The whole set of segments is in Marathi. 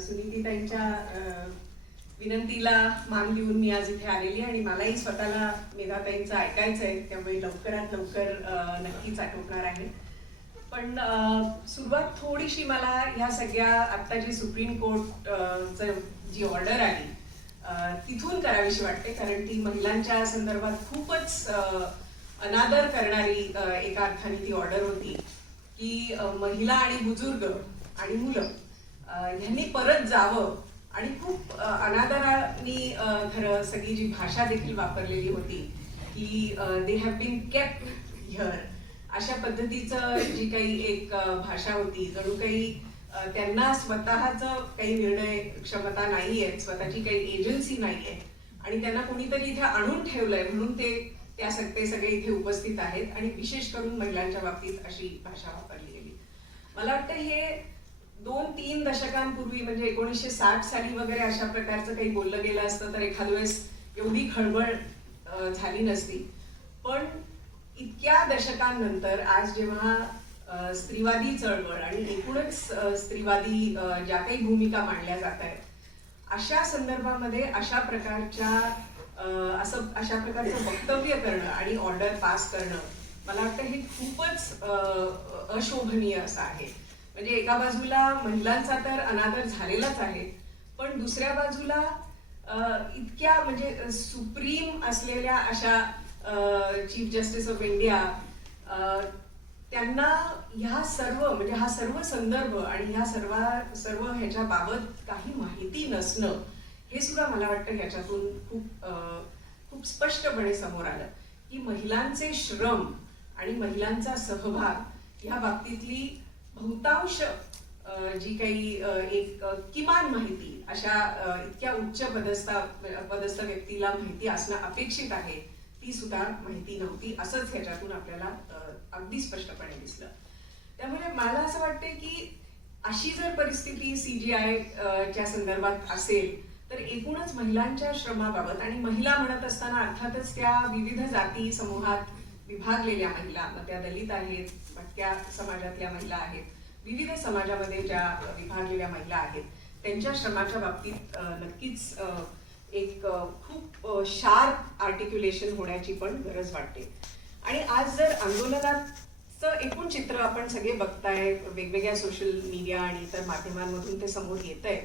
सुनीतीताईंच्या विनंतीला मान देऊन मी आज इथे आलेली आणि मलाही स्वतःला मेधाताईंचं ऐकायचं आहे, त्यामुळे लवकरात लवकर नक्कीच आटोपणार आहे. पण सुरुवात थोडीशी मला ह्या सगळ्या आत्ता जी सुप्रीम कोर्ट जी ऑर्डर आली तिथून करावीशी वाटते, कारण ती महिलांच्या संदर्भात खूपच अनादर करणारी एका अर्थाने ती ऑर्डर होती की महिला आणि बुजुर्ग आणि मुलं ह्यांनी परत जावं, आणि खूप अनादराने खरं सगळी जी भाषा देखील वापरलेली होती की they have been kept here, अशा पद्धतीचं जी काही एक भाषा होती, जणू काही त्यांना स्वतःचं काही निर्णय क्षमता नाहीये, स्वतःची काही एजन्सी नाहीये आणि त्यांना कोणीतरी इथे आणून ठेवलंय म्हणून ते सगळे इथे उपस्थित आहेत, आणि विशेष करून महिलांच्या बाबतीत अशी भाषा वापरली गेली. मला वाटतं हे 2-3 दशकांपूर्वी म्हणजे 1960 साली वगैरे अशा प्रकारचं काही बोललं गेलं असतं तर एखाद वेळेस एवढी खळबळ झाली नसती. पण इतक्या दशकांनंतर आज जेव्हा स्त्रीवादी चळवळ आणि एकूणच स्त्रीवादी ज्या काही भूमिका मांडल्या जात आहेत, अशा संदर्भामध्ये अशा प्रकारचं वक्तव्य करणं आणि ऑर्डर पास करणं, मला वाटतं हे खूपच अशोभनीय असं आहे. म्हणजे एका बाजूला महिलांचा तर अनादर झालेलाच आहे, पण दुसऱ्या बाजूला इतक्या म्हणजे सुप्रीम असलेल्या अशा चीफ जस्टिस ऑफ इंडिया त्यांना ह्या सर्व म्हणजे हा सर्व संदर्भ आणि ह्या सर्व ह्याच्या बाबत काही माहिती नसणं, हे सुद्धा मला वाटतं ह्याच्यातून खूप स्पष्टपणे समोर आलं की महिलांचे श्रम आणि महिलांचा सहभाग ह्या बाबतीतली बहुतांश जी काही एक किमान माहिती अशा इतक्या उच्च पदस्थ व्यक्तीला माहिती असणं अपेक्षित आहे, ती सुद्धा माहिती नव्हती, असंच ह्याच्यातून आपल्याला अगदी स्पष्टपणे दिसलं. त्यामुळे मला असं वाटते की अशी जर परिस्थिती CJI च्या संदर्भात असेल तर एकूणच महिलांच्या श्रमाबाबत, आणि महिला म्हणत असताना अर्थातच त्या विविध जाती समूहात विभागलेल्या महिला, मग त्या दलित आहेत, भटक्या समाजातल्या महिला आहेत, विविध समाजामध्ये ज्या विभागलेल्या महिला आहेत, त्यांच्या श्रमाच्या बाबतीत नक्कीच एक खूप शार्प आर्टिक्युलेशन होण्याची पण गरज वाटते. आणि आज जर आंदोलनाचं एकूण चित्र आपण सगळे बघताय, वेगवेगळ्या सोशल मीडिया आणि इतर माध्यमांमधून ते समोर येत आहे,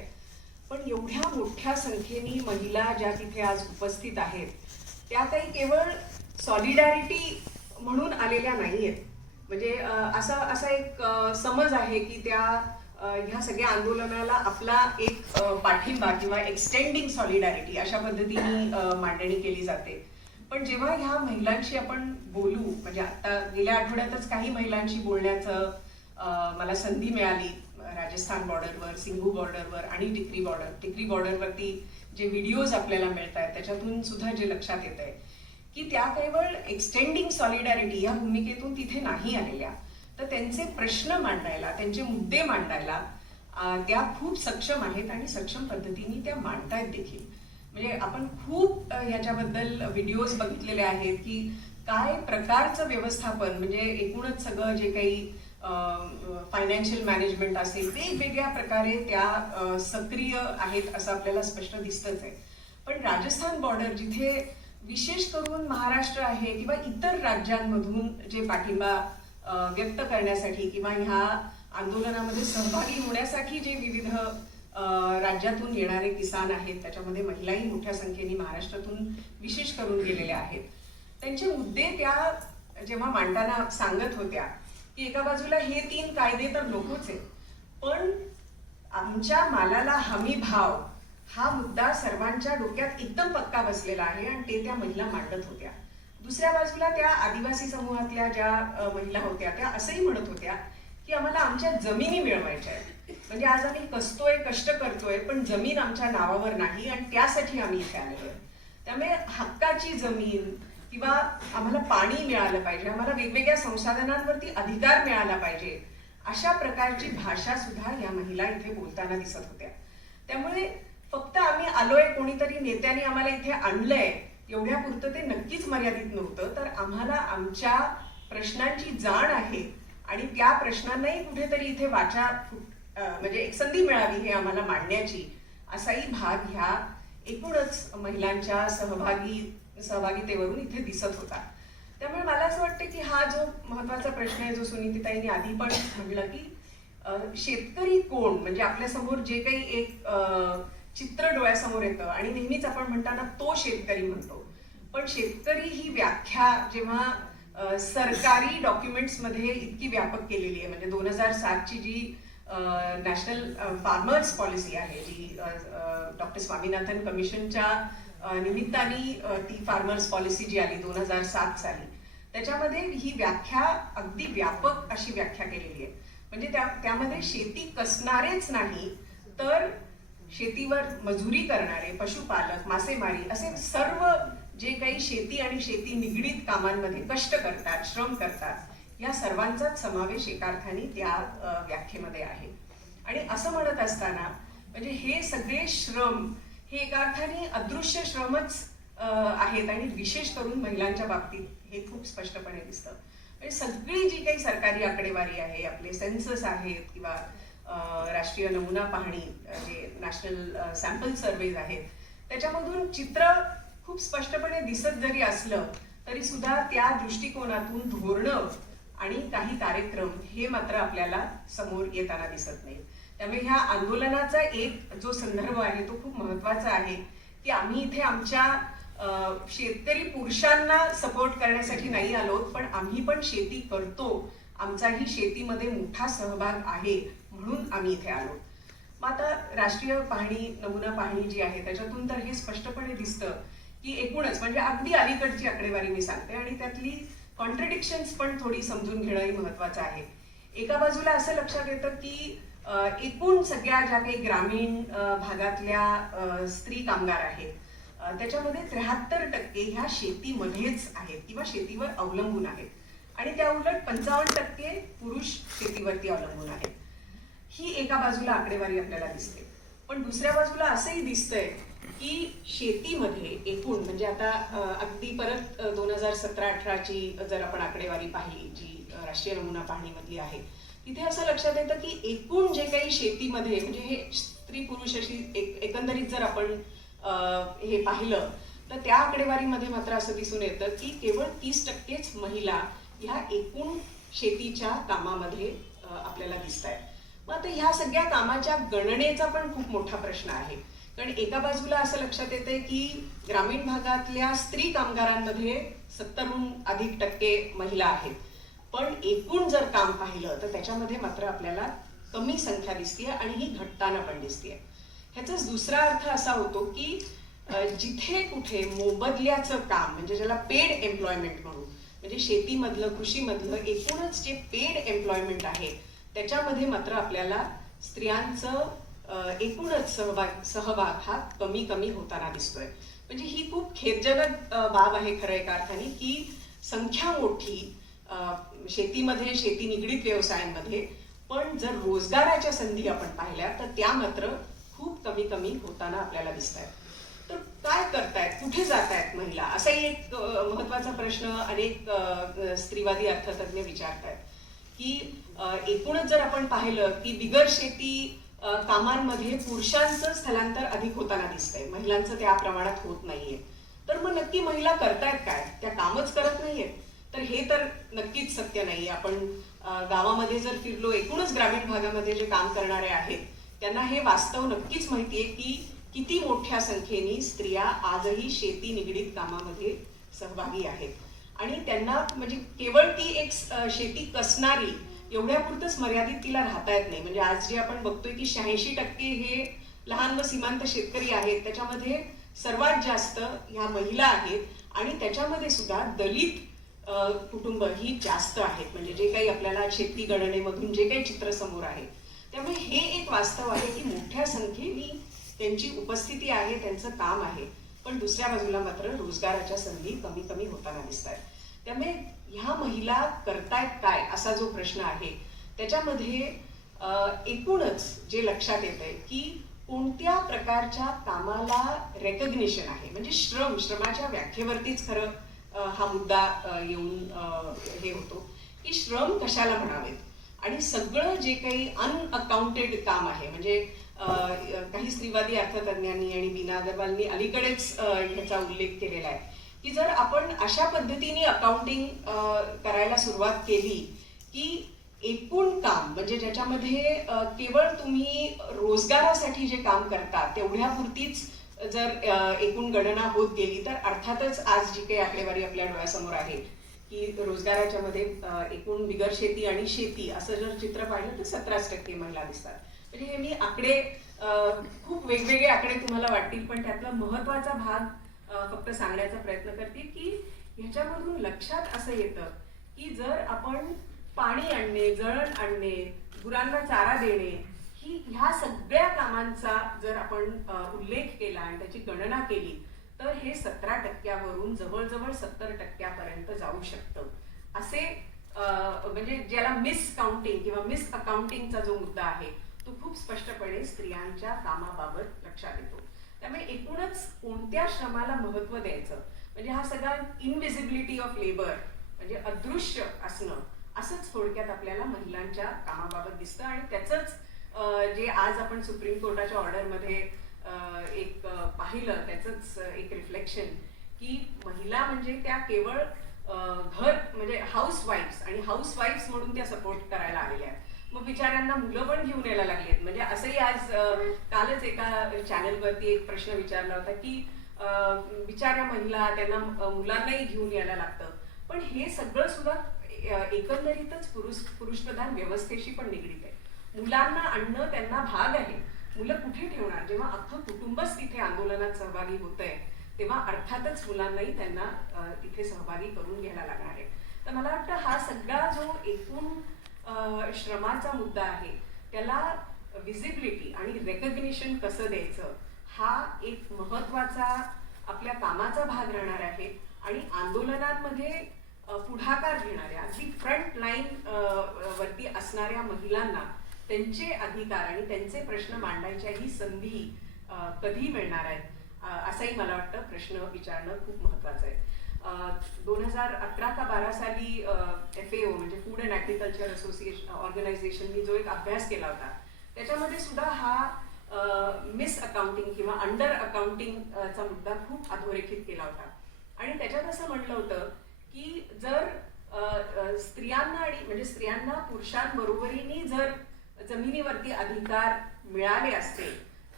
पण एवढ्या मोठ्या संख्येने महिला ज्या तिथे आज उपस्थित आहेत त्या काही केवळ सॉलिडॅरिटी म्हणून आलेल्या नाहीयेत. म्हणजे असा एक समज आहे की त्या ह्या सगळ्या आंदोलनाला आपला एक पाठिंबा किंवा एक्सटेंडिंग सॉलिडॅरिटी अशा पद्धतीने मांडणी केली जाते. पण जेव्हा ह्या महिलांशी आपण बोलू, म्हणजे आता गेल्या आठवड्यातच काही महिलांशी बोलण्याचं मला संधी मिळाली, राजस्थान बॉर्डरवर, सिंघू बॉर्डरवर आणि टिकरी बॉर्डरवरती जे व्हिडिओज आपल्याला मिळत आहेत त्याच्यातून सुद्धा जे लक्षात येत आहे की त्या केवळ एक्सटेंडिंग सॉलिडॅरिटी या भूमिकेतून तिथे नाही आलेल्या, तर त्यांचे प्रश्न मांडायला, त्यांचे मुद्दे मांडायला त्या खूप सक्षम आहेत आणि सक्षम पद्धतीने त्या मांडतायत देखील. म्हणजे आपण खूप ह्याच्याबद्दल व्हिडिओज बघितलेले आहेत की काय प्रकारचं व्यवस्थापन, म्हणजे एकूणच सगळं जे काही फायनान्शियल मॅनेजमेंट असेल, वेगवेगळ्या प्रकारे त्या सक्रिय आहेत असं आपल्याला स्पष्ट दिसतच आहे. पण राजस्थान बॉर्डर, जिथे विशेष करून महाराष्ट्र आहे किंवा इतर राज्यांमधून जे पाठिंबा व्यक्त करण्यासाठी किंवा ह्या आंदोलनामध्ये सहभागी होण्यासाठी जे विविध राज्यातून येणारे किसान आहेत, त्याच्यामध्ये महिलाही मोठ्या संख्येने महाराष्ट्रातून विशेष करून गेलेल्या आहेत, त्यांचे मुद्दे त्या जेव्हा मांडताना सांगत होत्या की एका बाजूला हे 3 कायदे तर नकोच आहेत, पण आमच्या मालाला हमी भाव हा मुद्दा सर्वांच्या डोक्यात एकदम पक्का बसलेला आहे, आणि ते त्या महिला मांडत होत्या. दुसऱ्या बाजूला त्या आदिवासी समूहातल्या ज्या महिला होत्या त्या असंही म्हणत होत्या की आम्हाला आमच्या जमिनी मिळवायच्या आहेत. म्हणजे आज आम्ही कष्ट करतोय, पण जमीन आमच्या नावावर नाही आणि त्यासाठी आम्ही इथे आलोय. त्यामुळे हक्काची जमीन किंवा आम्हाला पाणी मिळालं पाहिजे, आम्हाला वेगवेगळ्या संसाधनांवरती अधिकार मिळाला पाहिजे, अशा प्रकारची भाषा सुद्धा या महिला इथे बोलताना दिसत होत्या. त्यामुळे फक्त आम्ही आलोय, कोणीतरी नेत्याने आम्हाला इथे आणलंय एवढ्या पुरतं ते नक्कीच मर्यादित नव्हतं, तर आम्हाला आमच्या प्रश्नांची जाण आहे आणि त्या प्रश्नांनाही कुठेतरी इथे वाचा म्हणजे एक संधी मिळावी हे आम्हाला मांडण्याची, असाही भाग ह्या एकूणच महिलांच्या सहभागितेवरून इथे दिसत होता. त्यामुळे मला असं वाटतं की हा जो महत्वाचा प्रश्न आहे, जो सुनीतीताईंनी आधी पण म्हटलं की शेतकरी कोण, म्हणजे आपल्यासमोर जे काही एक चित्र डोळ्यासमोर येतं आणि नेहमीच आपण म्हणताना तो शेतकरी म्हणतो, पण शेतकरी ही व्याख्या जेव्हा सरकारी डॉक्युमेंट्समध्ये इतकी व्यापक केलेली आहे, म्हणजे 2007ची जी नॅशनल फार्मर्स पॉलिसी आहे, जी डॉक्टर स्वामीनाथन कमिशनच्या निमित्ताने ती फार्मर्स पॉलिसी जी आली 2007 साली, त्याच्यामध्ये ही व्याख्या अगदी व्यापक अशी व्याख्या केलेली आहे. म्हणजे त्यामध्ये शेती कसणारेच नाही तर शेतीवर मजुरी करणारे, पशुपालक, मासेमारी असे सर्व जे काही शेती आणि शेती निगडीत कामांमध्ये कष्ट करतात, श्रम करतात, या सर्वांचाच समावेश एका अर्थाने त्या व्याख्येमध्ये आहे. आणि असं म्हणत असताना म्हणजे हे सगळे श्रम हे एका अर्थाने अदृश्य श्रमच आहेत आणि विशेष करून महिलांच्या बाबतीत हे खूप स्पष्टपणे दिसतं. म्हणजे सगळी जी काही सरकारी आकडेवारी आहे, आपले सेन्सस आहेत किंवा राष्ट्रीय नमुना पाहणी जे नॅशनल सॅम्पल सर्वेज आहेत, त्याच्यामधून चित्र खूप स्पष्टपणे दिसत जरी असलं तरी सुद्धा त्या दृष्टिकोनातून धोरणं आणि काही कार्यक्रम हे मात्र आपल्याला समोर येताना दिसत नाही. त्यामुळे ह्या आंदोलनाचा एक जो संदर्भ आहे तो खूप महत्वाचा आहे की आम्ही इथे आमच्या शेतकरी पुरुषांना सपोर्ट करण्यासाठी नाही आलो, पण आम्ही पण शेती करतो, आमचाही शेतीमध्ये मोठा सहभाग आहे म्हणून आम्ही इथे आलो. मग आता राष्ट्रीय पाहणी, नमुना पाहणी जी आहे त्याच्यातून तर हे स्पष्टपणे दिसतं की एकूणच म्हणजे अगदी अलीकडची आकडेवारी मी सांगते आणि त्यातली कॉन्ट्रडिक्शन्स पण थोडी समजून घेणंही महत्वाचं आहे. एका बाजूला असं लक्षात येतं की एकूण सगळ्या ज्या काही ग्रामीण भागातल्या स्त्री कामगार आहेत त्याच्यामध्ये 73% ह्या शेतीमध्येच आहेत किंवा शेतीवर अवलंबून आहेत आणि त्या उलट 55% पुरुष शेतीवरती अवलंबून आहेत. ही एका बाजूला आकडेवारी आपल्याला दिसते. पण दुसऱ्या बाजूला असंही दिसतंय की शेतीमध्ये एकूण म्हणजे आता अगदी परत 2017-18ची जर आपण आकडेवारी पाहिली जी राष्ट्रीय नमुना पाहणीमधली आहे, तिथे असं लक्षात येतं की एकूण जे काही शेतीमध्ये म्हणजे हे स्त्री पुरुष अशी एकंदरीत जर आपण हे पाहिलं तर त्या आकडेवारीमध्ये मात्र असं दिसून येतं की केवळ 30%च महिला ह्या एकूण शेतीच्या कामामध्ये आपल्याला दिसत आहेत. मग आता ह्या सगळ्या कामाच्या गणनेचा पण खूप मोठा प्रश्न आहे. कारण एका बाजूला असं लक्षात येते की ग्रामीण भागातल्या स्त्री कामगारांमध्ये 70हून अधिक टक्के महिला आहेत, पण एकूण जर काम पाहिलं तर त्याच्यामध्ये मात्र आपल्याला कमी संख्या दिसतेय आणि ही घटताना पण दिसतेय. ह्याचाच दुसरा अर्थ असा होतो की जिथे कुठे मोबदल्याचं काम म्हणजे ज्याला पेड एम्प्लॉयमेंट म्हणू, म्हणजे शेतीमधलं, कृषीमधलं एकूणच जे पेड एम्प्लॉयमेंट आहे त्याच्यामध्ये मात्र आपल्याला स्त्रियांचं एकूणच सहभाग हा कमी कमी होताना दिसतोय. म्हणजे ही खूप खेदजनक बाब आहे खरं एका अर्थाने की संख्या मोठी शेतीमध्ये, शेती निगडीत व्यवसायांमध्ये, पण जर रोजगाराच्या संधी आपण पाहिल्या तर त्या मात्र खूप कमी कमी होताना आपल्याला दिसत आहेत. तर काय करतायत, कुठे जात आहेत महिला, असाही एक महत्वाचा प्रश्न अनेक स्त्रीवादी अर्थतज्ञ विचारतायत की एकूणच जर आपण पाहिलं की बिगर शेती कामांमध्ये पुरुषांचं स्थलांतर अधिक होताना दिसतंय, महिलांचं त्या प्रमाणात होत नाहीये. तर मग नक्की महिला करतायत काय, त्या कामच करत नाहीयेत? तर हे तर नक्कीच सत्य नाही. आपण गावामध्ये जर फिरलो, एकूणच ग्रामीण भागामध्ये जे काम करणारे आहेत त्यांना हे वास्तव नक्कीच माहितीये की किती मोठ्या संख्येने स्त्रिया आजही शेती निगडीत कामामध्ये सहभागी आहेत आणि त्यांना म्हणजे केवळ ती एक शेती कसणारी एवढ्यापुरतच मर्यादित तिला राहता येत नाही. म्हणजे आज जे आपण बघतोय की 86% हे लहान व सीमांत शेतकरी आहेत, त्याच्यामध्ये सर्वात जास्त ह्या महिला आहेत आणि त्याच्यामध्ये सुद्धा दलित कुटुंब ही जास्त आहेत. म्हणजे जे काही आपल्याला शेती गणनेमधून जे काही चित्र समोर आहे, त्यामुळे हे एक वास्तव आहे की मोठ्या संख्येने त्यांची उपस्थिती आहे, त्यांचं काम आहे, पण दुसऱ्या बाजूला मात्र रोजगाराच्या संधी कमी कमी होताना दिसत आहेत. त्यामुळे ह्या महिला करतायत काय असा जो प्रश्न आहे त्याच्यामध्ये एकूणच जे लक्षात येत आहे की कोणत्या प्रकारच्या कामाला रेकग्निशन आहे, म्हणजे श्रमाच्या व्याख्येवरतीच खरं हा मुद्दा येऊन हे होतो की श्रम कशाला म्हणावेत. आणि सगळं जे काही अनअकाउंटेड काम आहे, म्हणजे काही स्त्रीवादी अर्थतज्ञांनी आणि बीना अग्रवालनी अलीकडेच ह्याचा उल्लेख केलेला आहे की जर आपण अशा पद्धतीने अकाउंटिंग करायला सुरुवात केली की एकूण काम, म्हणजे ज्याच्यामध्ये केवळ तुम्ही रोजगारासाठी जे काम करता तेवढ्यापुरतीच जर एकूण गणना होत गेली तर अर्थातच आज जी काही आकडेवारी आपल्या डोळ्यासमोर आहे की रोजगाराच्या मध्ये एकूण बिगर शेती आणि शेती असं जर चित्र पाहिलं तर 17% महिला दिसतात. म्हणजे हे मी आकडे खूप वेगवेगळे आकडे तुम्हाला वाटतील, पण त्यातला महत्वाचा भाग फक्त सांगण्याचा प्रयत्न करते की ह्याच्यामधून लक्षात असं येतं की जर आपण पाणी आणणे, जळण आणणे, गुरांना चारा देणे, ही ह्या सगळ्या कामांचा जर आपण उल्लेख केला आणि त्याची गणना केली तर हे 17%वरून जवळजवळ 70%पर्यंत जाऊ शकतं. असे म्हणजे ज्याला मिस काउंटिंग किंवा मिस अकाउंटिंगचा जो मुद्दा आहे तो खूप स्पष्टपणे स्त्रियांच्या कामाबाबत लक्षात येतो. त्यामुळे एकूणच कोणत्या श्रमाला महत्व द्यायचं, म्हणजे हा सगळा इनविजिबिलिटी ऑफ लेबर म्हणजे अदृश्य असणं, असंच थोडक्यात आपल्याला महिलांच्या कामाबाबत दिसतं. आणि त्याचंच जे आज आपण सुप्रीम कोर्टाच्या ऑर्डरमध्ये एक पाहिलं त्याचंच एक रिफ्लेक्शन की महिला म्हणजे त्या केवळ घर म्हणजे हाऊसवाईफ्स आणि हाऊसवाईफ्स म्हणून त्या सपोर्ट करायला आलेल्या आहेत. मग बिचाऱ्यांना मुलं पण घेऊन यायला लागलीत. म्हणजे असंही आज कालच एका चॅनलवरती एक प्रश्न विचारला होता की बिचाऱ्या महिला त्यांना मुलांनाही घेऊन यायला लागतं. पण हे सगळं सुद्धा एकंदरीतच पुरुषप्रधान व्यवस्थेशी पण निगडीत आहे. मुलांना आणणं त्यांना भाग आहे. मुलं कुठे ठेवणार? जेव्हा अख्खं कुटुंबच तिथे आंदोलनात सहभागी होत आहे तेव्हा अर्थातच मुलांनाही त्यांना तिथे सहभागी करून घ्यायला लागणार आहे. तर मला वाटतं हा सगळा जो एकूण श्रमाचा मुद्दा आहे त्याला विजिबिलिटी आणि रेकग्निशन कसं द्यायचं हा एक महत्वाचा आपल्या कामाचा भाग राहणार आहे. आणि आंदोलनांमध्ये पुढाकार घेणाऱ्या अगदी फ्रंट लाईन वरती असणाऱ्या महिलांना त्यांचे अधिकार आणि त्यांचे प्रश्न मांडायच्या ही संधी कधी मिळणार आहेत असाही मला वाटतं प्रश्न विचारणं खूप महत्वाचं आहे. 2011 का 12 साली FAO म्हणजे फूड अँड ॲग्रिकल्चर असोसिएशन ऑर्गनायझेशननी जो एक अभ्यास केला होता त्याच्यामध्ये सुद्धा हा मिस अकाउंटिंग किंवा अंडर अकाउंटिंगचा मुद्दा खूप अधोरेखित केला होता. आणि त्याच्यात असं म्हटलं होतं की जर स्त्रियांना आणि म्हणजे स्त्रियांना पुरुषांबरोबरीने जर जमिनीवरती अधिकार मिळाले असते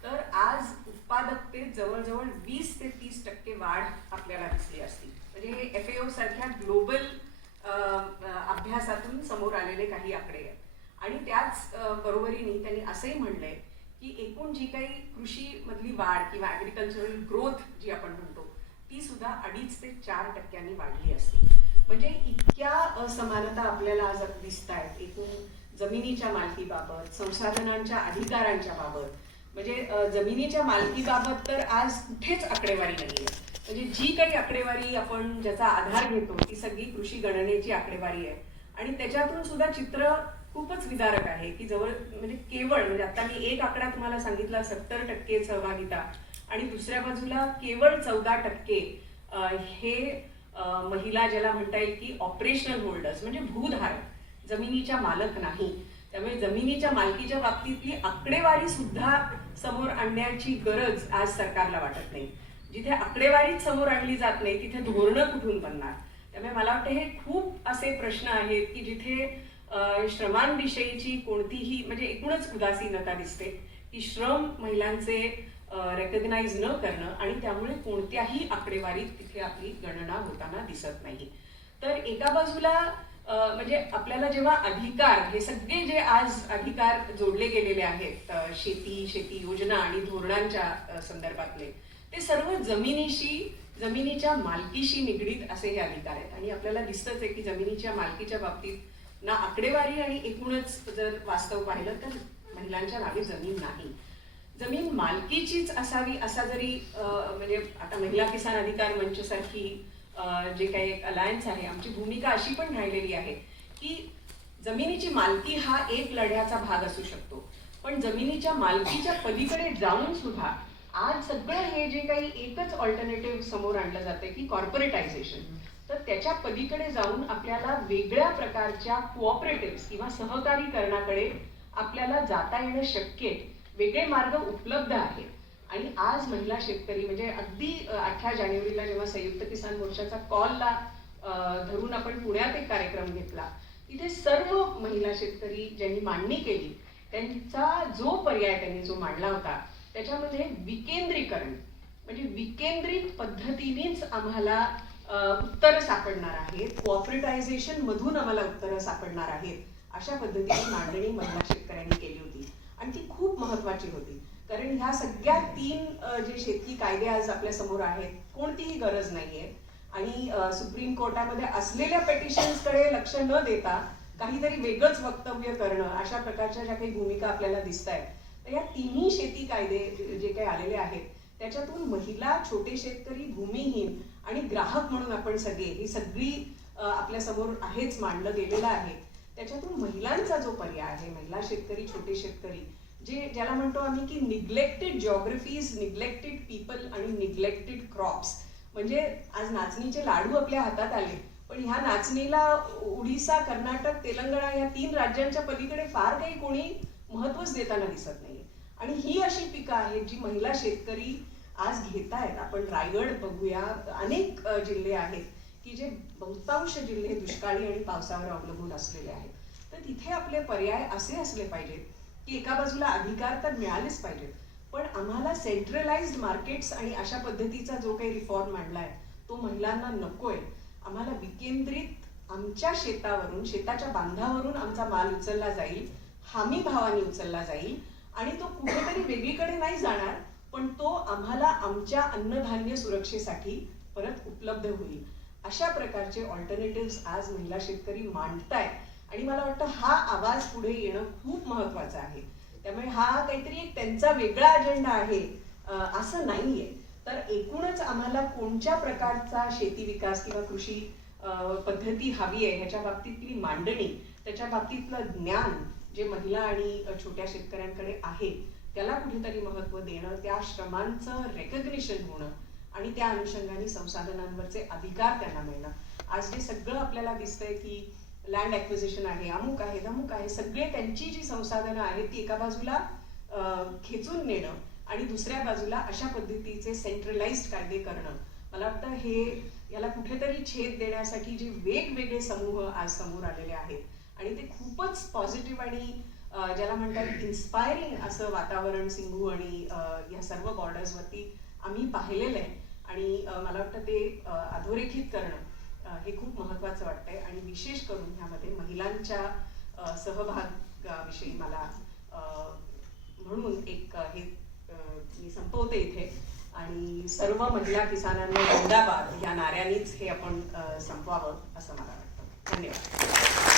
तर आज उत्पादकतेत जवळजवळ 20 ते 30% वाढ आपल्याला दिसली असती. म्हणजे हे FAO सारख्या ग्लोबल अभ्यासातून समोर आलेले काही आकडे आहेत. आणि त्याच बरोबरीने त्यांनी असंही म्हणलंय की एकूण जी काही कृषी मधली वाढ किंवा ॲग्रिकल्चरल ग्रोथ जी आपण म्हणतो ती सुद्धा 2.5 ते 4% वाढली असती. म्हणजे इतक्या असमानता आपल्याला आज दिसत आहेत एकूण जमिनीच्या मालकीबाबत, संसाधनांच्या अधिकारांच्या बाबत. म्हणजे जमिनीच्या मालकीबाबत तर आज कुठेच आकडेवारी नाहीये. म्हणजे जी काही आकडेवारी आपण ज्याचा आधार घेतो ती सगळी कृषी गणनेची आकडेवारी आहे. आणि त्याच्यातून सुद्धा चित्र खूपच विदारक आहे की जवळ म्हणजे केवळ म्हणजे आता मी एक आकडा तुम्हाला सांगितला 70% सहभागिता आणि दुसऱ्या बाजूला केवळ 14% हे महिला ज्याला म्हणता येईल की ऑपरेशनल होल्डर्स म्हणजे भूधारक, जमिनीच्या मालक नाही. त्यामुळे जमिनीच्या मालकीच्या बाबतीतली आकडेवारी सुद्धा समोर आणण्याची गरज आज सरकारला वाटत नाही. जिथे आकडेवारीच समोर आणली जात नाही तिथे धोरणं कुठून बनणार? त्यामुळे मला वाटतं हे खूप असे प्रश्न आहेत की जिथे श्रमांविषयीची कोणतीही म्हणजे एकूणच उदासीनता दिसते की श्रम महिलांचे रेकग्नाइज न करणं आणि त्यामुळे कोणत्याही आकडेवारीत तिथे आपली गणना होताना दिसत नाही. तर एका बाजूला म्हणजे आपल्याला जेव्हा अधिकार हे सगळे जे आज अधिकार जोडले गेलेले आहेत शेती योजना आणि धोरणांच्या संदर्भातले ते सर्व जमिनीच्या मालकीशी निगडीत असे हे अधिकार आहेत. आणि आपल्याला दिसतच आहे की जमिनीच्या मालकीच्या बाबतीत ना आकडेवारी आणि एकूणच जर वास्तव पाहिलं तर महिलांच्या नावे जमीन नाही. जमीन मालकीचीच असावी असा जरी म्हणजे आता महिला किसान अधिकार मंच सारखी जे काही एक अलायन्स आहे आमची भूमिका अशी पण राहिलेली आहे की जमिनीची मालकी हा एक लढ्याचा भाग असू शकतो, पण जमिनीच्या मालकीच्या पलीकडे जाऊन सुद्धा आज सगळं हे जे काही एकच ऑल्टरनेटिव्ह समोर आणलं जाते की कॉर्पोरेटायझेशन. तर त्याच्या पलीकडे जाऊन आपल्याला वेगळ्या प्रकारच्या कोऑपरेटिव्ह किंवा सहकारीकरणाकडे आपल्याला जाता येणं शक्य आहे. वेगळे मार्ग उपलब्ध आहेत. आणि आज महिला शेतकरी म्हणजे अगदी 18 जानेवारीला जेव्हा संयुक्त किसान मोर्चाचा कॉलला धरून आपण पुण्यात एक कार्यक्रम घेतला, तिथे सर्व महिला शेतकरी ज्यांनी मांडणी केली त्यांचा जो पर्याय त्यांनी जो मांडला होता त्याच्यामध्ये विकेंद्रीकरण म्हणजे विकेंद्रित पद्धतीनेच आम्हाला उत्तरं सापडणार आहेत, कोऑपरेटायझेशन मधून आम्हाला उत्तरं सापडणार आहेत, अशा पद्धतीची मांडणी महिला शेतकऱ्यांनी केली होती. आणि ती खूप महत्वाची होती, कारण ह्या सगळ्या 3 जे शेतकी कायदे आज आपल्या समोर आहेत कोणतीही गरज नाहीये. आणि सुप्रीम कोर्टामध्ये असलेल्या पेटिशन्सकडे लक्ष न देता काहीतरी वेगळंच वक्तव्य करणं, अशा प्रकारच्या ज्या काही भूमिका आपल्याला दिसत आहेत, तर या 3ही शेती कायदे जे काही आलेले आहेत त्याच्यातून महिला, छोटे शेतकरी, भूमिहीन आणि ग्राहक म्हणून आपण सगळे ही सगळी आपल्या समोर आहेच मांडलं गेलेलं आहे. त्याच्यातून महिलांचा जो पर्याय आहे, महिला शेतकरी, छोटे शेतकरी, ज्याला म्हणतो आम्ही की निग्लेक्टेड जिओग्राफीज, निग्लेक्टेड पीपल आणि निग्लेक्टेड क्रॉप्स. म्हणजे आज नाचणीचे लाडू आपल्या हातात आले, पण ह्या नाचणीला ओडिसा, कर्नाटक, तेलंगणा या 3 राज्यांच्या पलीकडे फार काही कोणी महत्वच देताना दिसत नाहीये. आणि ही अशी पिकं आहेत जी महिला शेतकरी आज घेतायत. आपण रायगड बघूया, अनेक जिल्हे आहेत की जे बहुतांश जिल्हे दुष्काळी आणि पावसावर अवलंबून असलेले आहेत. तर तिथे आपले पर्याय असे असले पाहिजेत की एका बाजूला अधिकार तर मिळालेच पाहिजेत, पण आम्हाला सेंट्रलाइज्ड मार्केट्स आणि अशा पद्धतीचा जो काही रिफॉर्म मांडलाय तो महिलांना नकोय. आम्हाला विकेंद्रित आमच्या शेतावरून, शेताच्या बांधावरून आमचा माल उचलला जाईल, हमी भावाने उचलला जाईल आणि तो कुठेतरी वेगळीकडे नाही जाणार, पण तो आम्हाला आमच्या अन्नधान्य सुरक्षेसाठी परत उपलब्ध होईल. अशा प्रकारचे ऑल्टरनेटिव्ह आज महिला शेतकरी मांडतायत आणि मला वाटतं हा आवाज पुढे येणं खूप महत्वाचं आहे. त्यामुळे हा काहीतरी एक त्यांचा वेगळा अजेंडा आहे असं नाहीये. तर एकूणच आम्हाला कोणत्या प्रकारचा शेती विकास किंवा कृषी पद्धती हवी आहे ह्याच्या बाबतीतली मांडणी, त्याच्या बाबतीतलं ज्ञान जे महिला आणि छोट्या शेतकऱ्यांकडे आहे त्याला कुठेतरी महत्व देणं, त्या श्रमांचं रेकग्निशन होणं आणि त्या अनुषंगाने संसाधनांवरचे अधिकार त्यांना मिळणं. आज जे सगळं आपल्याला दिसतंय की लँड ॲक्विजिशन आहे, अमुक आहे, धमुक आहे, सगळे त्यांची जी संसाधनं आहेत ती एका बाजूला खेचून नेणं आणि दुसऱ्या बाजूला अशा पद्धतीचे सेंट्रलाइज्ड कायदे करणं, मला वाटतं याला कुठेतरी छेद देण्यासाठी जे वेगवेगळे समूह आज समोर आलेले आहेत आणि ते खूपच पॉझिटिव्ह आणि ज्याला म्हणतात इन्स्पायरिंग असं वातावरण सिंघू आणि या सर्व बॉर्डर्सवरती आम्ही पाहिलेलं आहे. आणि मला वाटतं ते अधोरेखित करणं हे खूप महत्वाचं वाटतंय. आणि विशेष करून ह्यामध्ये महिलांच्या सहभागाविषयी मला म्हणून एक हे मी संपवते इथे. आणि सर्व महिला किसानांना जिंदाबाद या नाऱ्यानेच हे आपण संपवावं असं मला वाटतं. धन्यवाद.